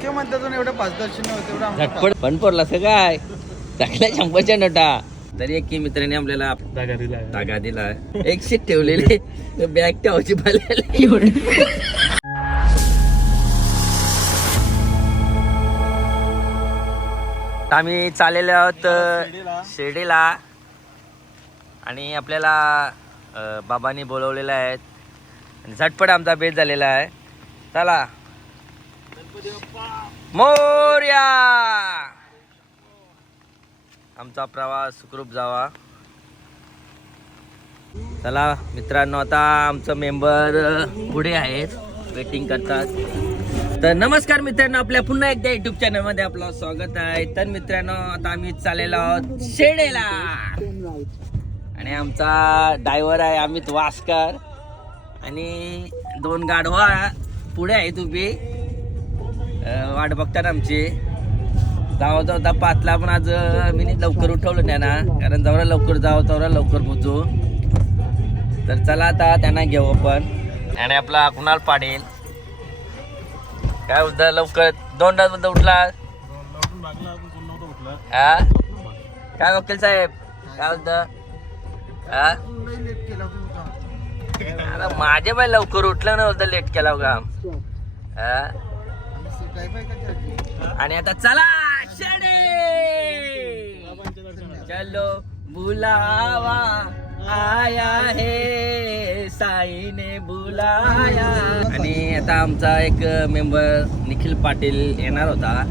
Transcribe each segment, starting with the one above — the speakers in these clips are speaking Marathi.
मुख्यमंत्र्यातून एवढं पाच दर्शन होते एवढं आम्हाला झटपट पण पडला असं काय? चांगल्या शंभरच्या नोटा. तरी एक मित्राने आपल्याला तागा दिला एक सीट ठेवलेली. बॅग ठेवायची पाहिजे आम्ही चाललेलो आहोत शिर्डीला. आणि आपल्याला अ, बाबांनी बोलवलेलं आहे. आणि झटपट आमचा बेत झालेला आहे. चला. मोर्या! आमचा प्रवास सुखरूप जावा. चला मित्रांनो आता आमचं मेंबर पुढे आहेत वेटिंग करतात. तर नमस्कार मित्रांनो आपल्या पुन्हा एकदा युट्यूब चॅनलमध्ये आपलं स्वागत आहे. तर मित्रांनो आता आम्ही चाललेलो आहोत शेडेला. आणि आमचा ड्रायव्हर आहे अमित वासकर. आणि दोन गाढवा पुढे आहे तुम्ही वाट बघतात आमची. जाऊ जाऊ आता पाचला पण आज मी लवकर उठवलं त्यांना कारण जवळ लवकर जावं तेवढा लवकर पोचू तर चला आता त्यांना घेऊ आपण. आणि आपला कुणाल पाटील. काय उद्या लवकर दोन तासबद्दल उठला? हा? काय वकील साहेब? काय उद्या? हा? माझे बाई लवकर उठलं ना होतं लेट केला हो का हा? आणि आता चला शेडे! चलो बुलावा आया हे साईने बुलाया. आणि आता आमचा एक मेंबर निखिल पाटील येणार होता.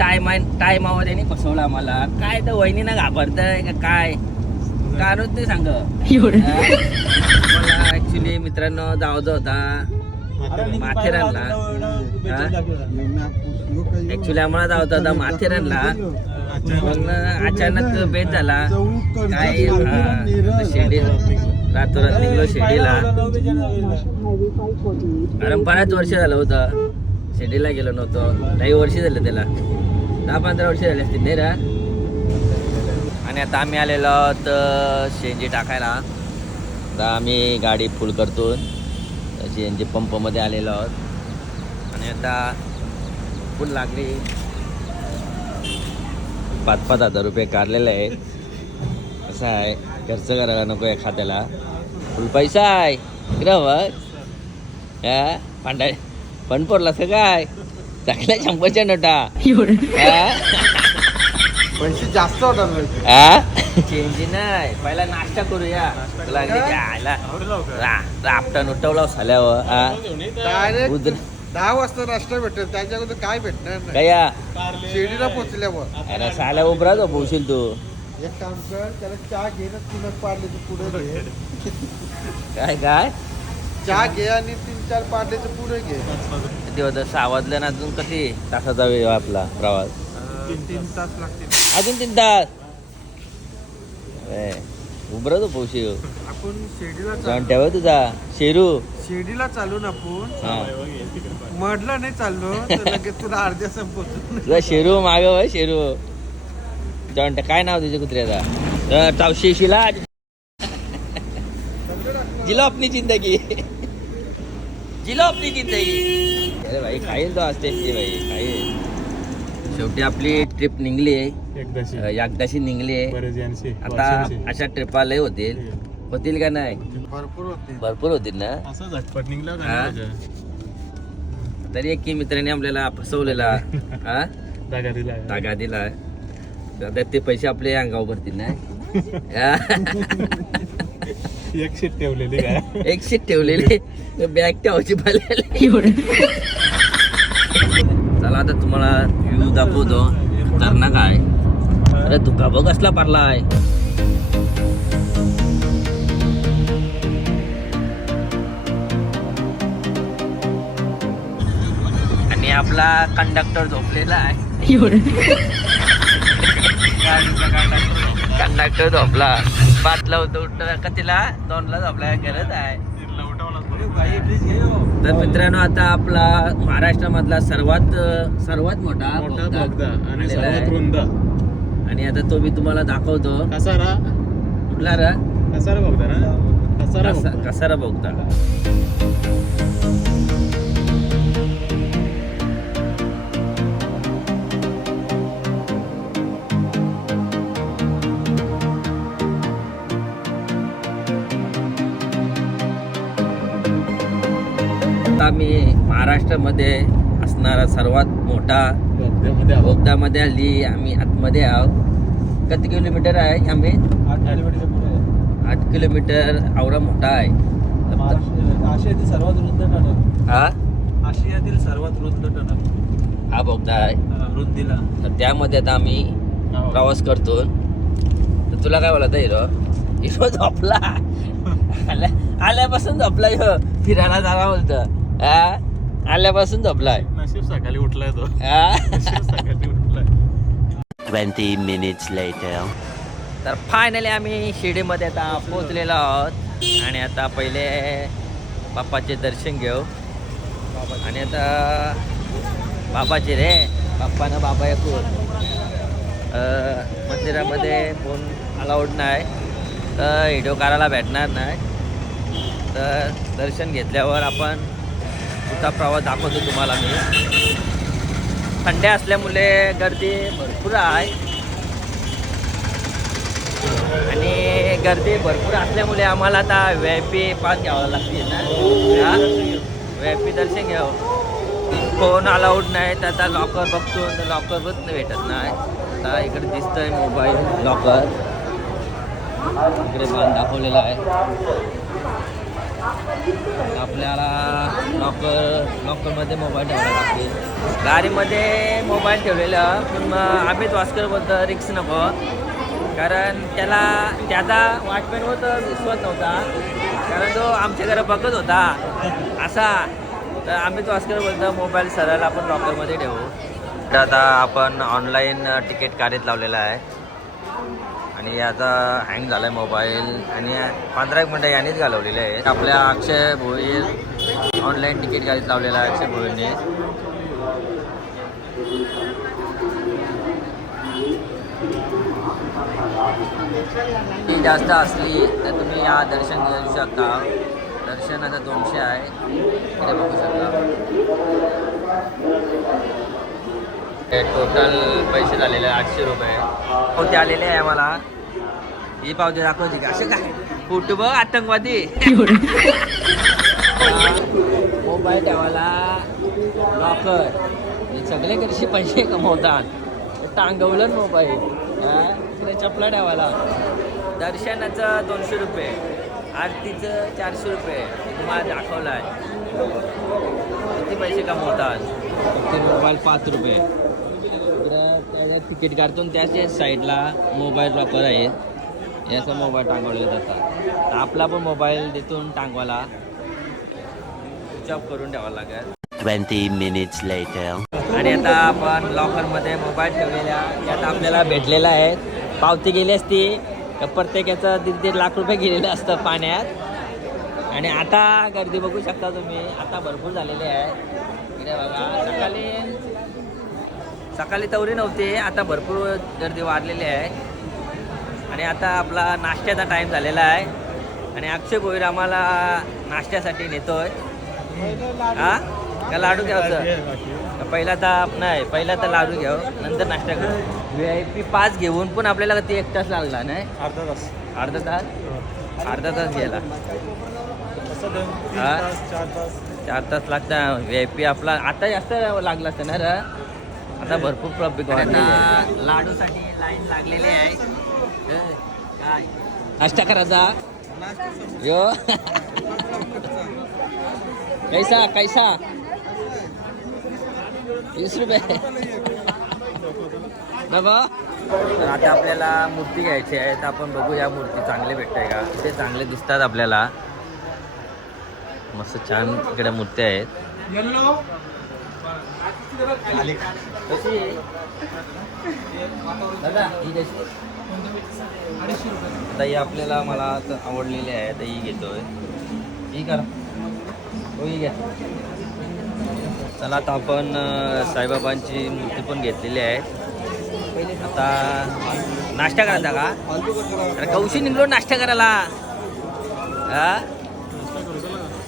टाइम टाइमावर त्यांनी फसवलं आम्हाला. काय तर वहिनीनं घाबरतंय का काय? कारण ते सांग. मला ऍक्च्युली मित्रांनो जावं होता. माथेरानला. ऍक्च्युली आम्हाला जावं होता माथेरानला. पण अचानक बेत झाला. काय शिर्डी रातोरात निघलो शिर्डीला. कारण बऱ्याच वर्ष झालं होतं. शिर्डीला गेलो नव्हतो. काही वर्ष झालं त्याला. दहा पंधरा वर्ष झाले असतील नाही रा. आणि आता आम्ही आलेलो आहोत सी एन जी टाकायला. आता आम्ही गाडी फुल करतो सी एन जी पंपमध्ये आलेलो आहोत. आणि आता फुल लागली. पाच पाच हजार रुपये काढलेले आहे कसं आहे? खर्च करायला नको एखाद्याला. फुल पैसा आहे. इकडं बघ. हा पांढरा पण असं काय? चांगल्या शंभरच्या नोटा. हा? पैसे जास्त होता हा? चेंज नाही. पहिला नाश्ता करूया. तुला राफ्टन उठवला झाल्यावर उद्र दहा वाजता नाश्ता भेटेल त्याच्या अगोदर काय भेटणार नाही. कया शिर्डीला पोहोचल्यावर अरे साल्या उभरा जो पोहशील तू. एक काम कर त्याला चहा घे ना तुला पाडले पुढे घे. काय काय? चहा घे आणि तीन चार पाडल्याचं पुढे घे. किती होतं सहा वाजल्या ना अजून किती तासाचा वेळ आपला प्रवास. तीन तीन तास लागतील. अजून तीन तास. उभरा तो पोहशील आपण शिर्डीला जाऊन चालू ठेवा तुझा. शेरू. शिर्डीला चालू ना आपण हा. मडला नाही चाललो तर लगेच तुला अर्ध्या संपवतो. तुझा शेरू माग वय शेरू. जाऊन ठेव. काय नाव तुझ्या कुत्र्याचा? चावशी शिला. जिलो अपनी जिंदगी. जिलो अपनी जिंदगी. अरे भाई खाईल तो असते भाई खाईल. शेवटी आपली ट्रिप निघली आहे. एकदाशी. निघली आहे. आता अशा ट्रिपा लय होतील. होतील का नाही? भरपूर होते भरपूर होतील ना? असं झटपट निघलं हा? तरी एक मित्राने आपल्याला फसवलेला. हा? जागा दिला. तागा दिला. आता ते पैसे आपले अंगावर भरतील ना? एक शीट ठेवलेली काय एक सीट ठेवलेली. बॅग ठेवायची पाहिजे चला आता तुम्हाला व्ह्यू दाखवतो. खतरनाक आहे. अरे धुका बघ असला पारला आहे आणि आपला कंडक्टर झोपलेला आहे. कंडक्टर झोपला. पाचला होतो उठला का तिला? दोनला झोपला गरज आहे. तर मित्रांनो आता आपला महाराष्ट्रामधला सर्वात सर्वात मोठा बोगदा आणि सर्वात. रुंद. आणि आता तो मी तुम्हाला दाखवतो. कसारा कुठला रा? कसारा बघता ना कसारा कसा- बघता. आम्ही महाराष्ट्रामध्ये असणारा सर्वात मोठा. बोगदामध्ये आली आम्ही आतमध्ये आहोत. किती किलोमीटर आहे आम्ही? आठ किलोमीटर आवडा मोठा आहे. आशियातील सर्वात रुंद टनल. हा? आशियातील सर्वात रुंद टनल. हा बोगदा आहे रुंदीला. तर त्यामध्ये आता आम्ही प्रवास करतो. तर तुला काय बोलत हिरो? हिरो झोपला. आल्या आल्यापासून झोपला ह्यो. फिरायला जावा बोलतो. आल्यापासून झोपलाय. नशीब सकाळी उठलाय तो. हा नशीब सकाळी उठलाय. 20 minutes later. तर फायनली आम्ही शिर्डीमध्ये आता पोहोचलेलो आहोत. आणि आता पहिले बाप्पाचे दर्शन घेऊ. आणि आता बाबाचे रे बाप्पानं बाबा एकूण मंदिरामध्ये फोन अलाउड नाही. तर व्हिडिओ काढायला भेटणार नाही. तर दर्शन घेतल्यावर आपण पुढचा प्रवास दाखवतो तुम्हाला मी. थंड्या असल्यामुळे गर्दी भरपूर आहे. आणि गर्दी भरपूर असल्यामुळे आम्हाला आता व्ही आय पी पास घ्यावा लागते ना. व्ही पी दर्शन घ्यावं. फोन अलाउड नाही तर आता लॉकर बघतो तर लॉकरच भेटत नाही आता इकडे दिसतंय मोबाईल लॉकर इकडे बांध दाखवलेला आहे. आपल्याला लॉकर लॉकरमध्ये मोबाईल ठेवायला लागते गाडीमध्ये मोबाईल ठेवलेला पण मग अमित वास्करबद्दल रिक्स नको. कारण त्याला त्याचा वॉचमॅनवर तर विश्वास नव्हता. कारण तो आमच्या घरा बघत होता. असा. तर अमित वास्कर बोलतो मोबाईल सरळ आपण लॉकरमध्ये ठेवू. तर आता आपण ऑनलाईन तिकीट काढत लावलेला आहे. आणि याचा हँग झाला आहे मोबाईल आणि पंधरा एक मिनटं यानेच घालवलेले आहे आपल्या अक्षय भोईर ऑनलाईन तिकीट काढीत लावलेलं आहे अक्षय भोईरने. ती जास्त असली तर तुम्ही या दर्शन घेऊ शकता. दर्शन आता दोनशे आहे. तिथे बघू शकता. टोटल पैसे झालेले आठशे रुपये. हो ते आलेले आहे मला ही पावती दाखवायची का असं काय कुठं बघ आतंकवादी मोबाईल ठेवायला लॉकर हे सगळे कशी पैसे कमवतात टांगवलं मोबाईल तिकडे चपला ठेवायला दर्शनाचं दोनशे रुपये आरतीचं चारशे रुपये तुम्हाला दाखवला आहे किती पैसे कमवतात ते मोबाईल पाच रुपये तिकीट काढतो त्याच साईडला मोबाईल लॉकर आहे याचा मोबाईल टांगवले जातात. तर आपला पण मोबाईल तिथून टांगवाला स्विच ऑफ करून ठेवावा लागेल. 20 minutes later. आणि आता आपण लॉकरमध्ये मोबाईल ठेवलेल्या त्यात आपल्याला भेटलेला आहे पावती गेली असती तर प्रत्येकाचं दीड दीड लाख रुपये गेलेलं असतं पाण्यात. आणि आता गर्दी बघू शकता तुम्ही आता भरपूर झालेली आहे बघा सकाळी सकाळी तवरी नव्हती आता भरपूर गर्दी वाढलेली आहे. आणि आता आपला नाश्त्याचा टाईम झालेला आहे. आणि अक्षय भोईर आम्हाला नाश्त्यासाठी नेतोय. हा? का लाडू घ्यायचं? पहिला तर नाही पहिला तर लाडू घ्याव नंतर नाश्ता करू. व्ही आय पी पाच घेऊन पण आपल्याला ते एक तास लागला नाही? अर्धा तास. अर्धा तास? अर्धा तास तीन हा? तास चार तास. चार तास लागतात व्ही आय पी आपला आता जास्त लागला असतं ना रे? आता भरपूर पब्लिक लाडूसाठी लाईन लागलेली आहे. नाश्ता करायचा यो. कैसा कैसा? वीस रुपये. बघा तर आता आपल्याला मूर्ती घ्यायची आहे. तर आपण बघू या मूर्ती चांगले भेटताय का? ते चांगले दिसतात आपल्याला. मस्त छान इकडे मूर्ती आहेत. दादा ही कशी आता ही आपल्याला मला आवडलेली आहे तर ही घेतोय. ही करा. हो ही घ्या. चला आता आपण साईबाबांची मूर्ती पण घेतलेली आहे. आता नाश्ता करायचा का? अरे कौशी निघलो नाश्ता करायला. हा?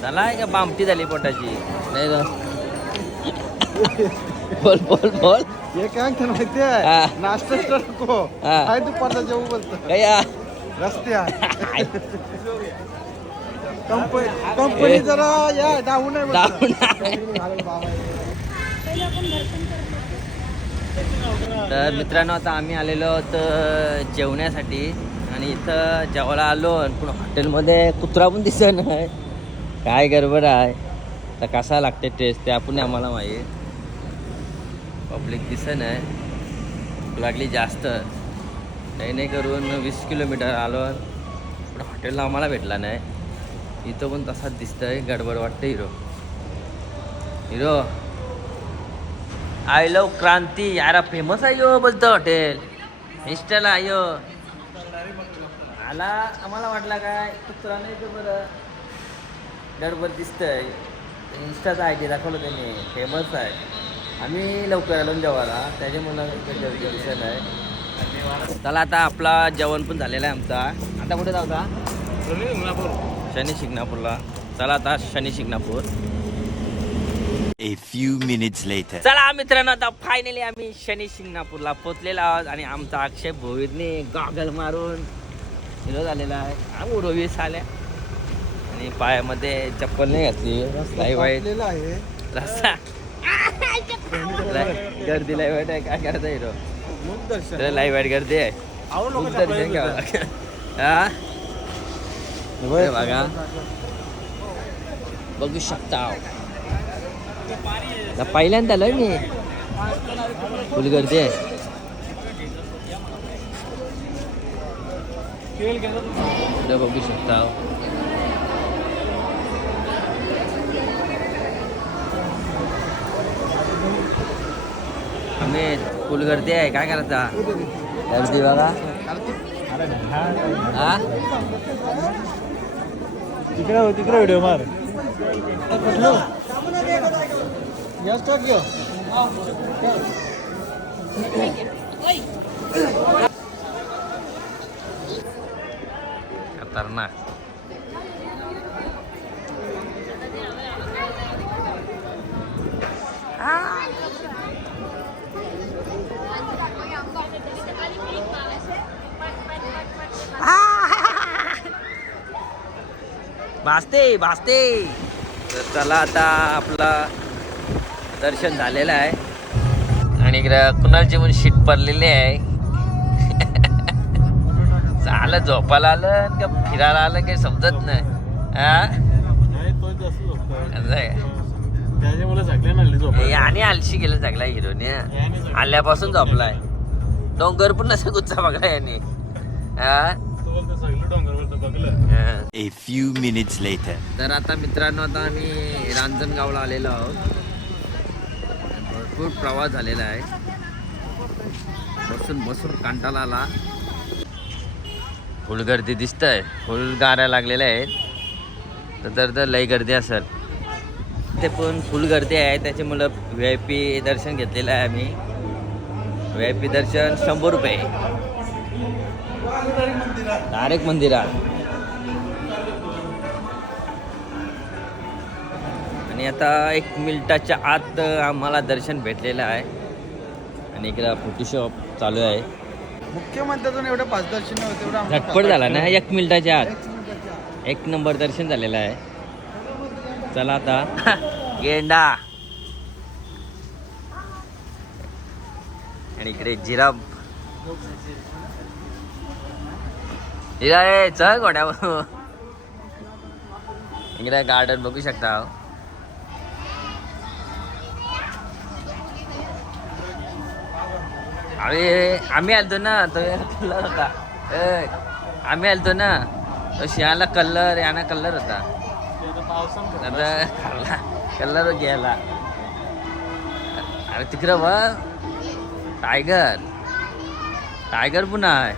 चला का बामटी झाली पोटाची. नाही ग बोल बोल बोल. काय तर माहिती. आहे नाश्ता नको. काय दुपारचा जेवू बोलतो? रस्त्या. कंपनी कंपनी जरा या डाऊन आहे तर मित्रांनो आता आम्ही आलेलो आहोत जेवण्यासाठी. आणि इथं जेवायला आलो आणि पण हॉटेलमध्ये कुत्रा पण दिसत नाही. काय गडबड आहे. तर कसा लागते टेस्ट ते आपण आम्हाला माहीत. पब्लिक दिसत नाही. लागली जास्त. नाही नाही करून वीस किलोमीटर आलो. पण हॉटेलला आम्हाला भेटला नाही. इथं पण तसाच दिसतंय. गडबड वाटतं hero. Hero. I love Kranti. यारा फेमस आहे यो बोलतं हॉटेल इंस्टाला आयो आला. आम्हाला वाटला काय? कुत्रा नाही तर बरं? गडबड दिसतंय. इंस्टाचा आय डी दाखवलं त्यांनी. फेमस आहे. आम्ही लवकर आलो जेवायला. त्याच्यामुळं गर्दी दिसत आहे. चला आता आपला जेवण पण झालेलं आहे आमचा. आता कुठे जाऊचा शनी शिंगणापूरला. चला आता Shani Shingnapur. A few minutes later. चला मित्रांनो आता फायनली आम्ही शनी शिंगणापूरला पोचलेलो आहोत आणि आमचा अक्षय भोईरने गॉगल मारून हिरो झालेला आहे. उडवीस आल्या. आणि पायामध्ये चप्पल नाही घातली. रस्ता गर्दी लई वाईट आहे काय करायचं हिरो मुख दर्शन तर लई वाईट गर्दी आहे? आवड खूप दर्शन घ्यावं लागेल. हा? हे बघा. बघू शकता. पहिल्यांदा आलोय मी. फुल गर्दी आहे. बघू शकता. आम्ही फुल गर्दी आहे. काय करायचा गर्दी बघा. हा? तिकडे तिकडे व्हिडिओ मार. यश टाक घेऊ खतरनाक. भासते भासते. तर चला आता आपला दर्शन झालेलं आहे. आणि इकडं कुणालची पण शीट पडलेली आहे. चालं झोपायला आलं का फिरायला आलं काही समजत नाही. हा आणि आलशी गेलं चांगला हिरोने. आल्यापासून झोपलाय. डोंगर पण नसेल गुच्चा बघला याने. हा? A few minutes later. तर आता मित्रांनो आता आम्ही रांजणगावला आलेलो आहोत. भरपूर प्रवास झालेला आहे. बसून बसून कंटाळा आला. फुल गर्दी दिसतंय. फुल गाड्या लागलेल्या आहेत. तर तर तर लई गर्दी असेल. ते पण फुल गर्दी आहे. त्याच्यामुळं व्ही आय पी दर्शन घेतलेलं आहे आम्ही. व्ही आय पी दर्शन शंभर रुपये. डायरेक्ट मंदिरात. आणि आता एक मिनिटाच्या आत आम्हाला दर्शन भेटलेलं आहे. आणि इकडं फोटोशॉप चालू आहे. मुख्यमंत्र्यातून एवढं पाच दर्शन होते झटपट झाला ना? एक मिनिटाच्या आत. एक नंबर दर्शन झालेलं आहे. चला आता. गेंडा. आणि इकडे जिराब. हिरा ए चल घोड्यावर इकडे गार्डन बघू शकता अरे आम्ही आलतो ना तो कलर होता. ए, आम्ही आलतो ना तो शियाला कलर याना कलर होता. खाल्ला कलर घ्यायला अरे तिकडं व टायगर. टायगर पुन्हा आहे.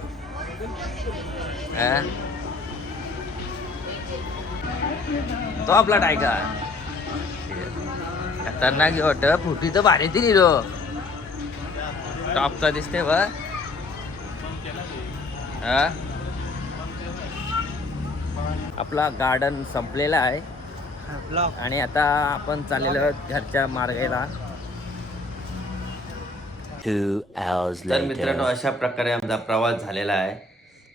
तो आपला टायगर खतरनाक वाट फुटी तर भारी ती हिरो. टॉपचा दिसते व हा? आपला गार्डन संपलेला आहे. ब्लॉक आणि आता आपण चाललेलो आहोत घरच्या मार्गाला. Two hours तर मित्रांनो. अशा प्रकारे आमचा प्रवास झालेला आहे.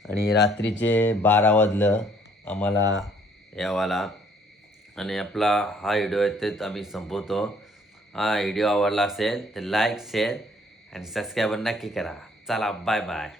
आणि रात्रीचे बारा वाजलं आम्हाला यावाला. आणि आपला हा व्हिडिओ आहे तेच आम्ही संपवतो. हा व्हिडिओ आवडला असेल तर लाईक शेअर आणि सबस्क्राईब नक्की करा. चला बाय बाय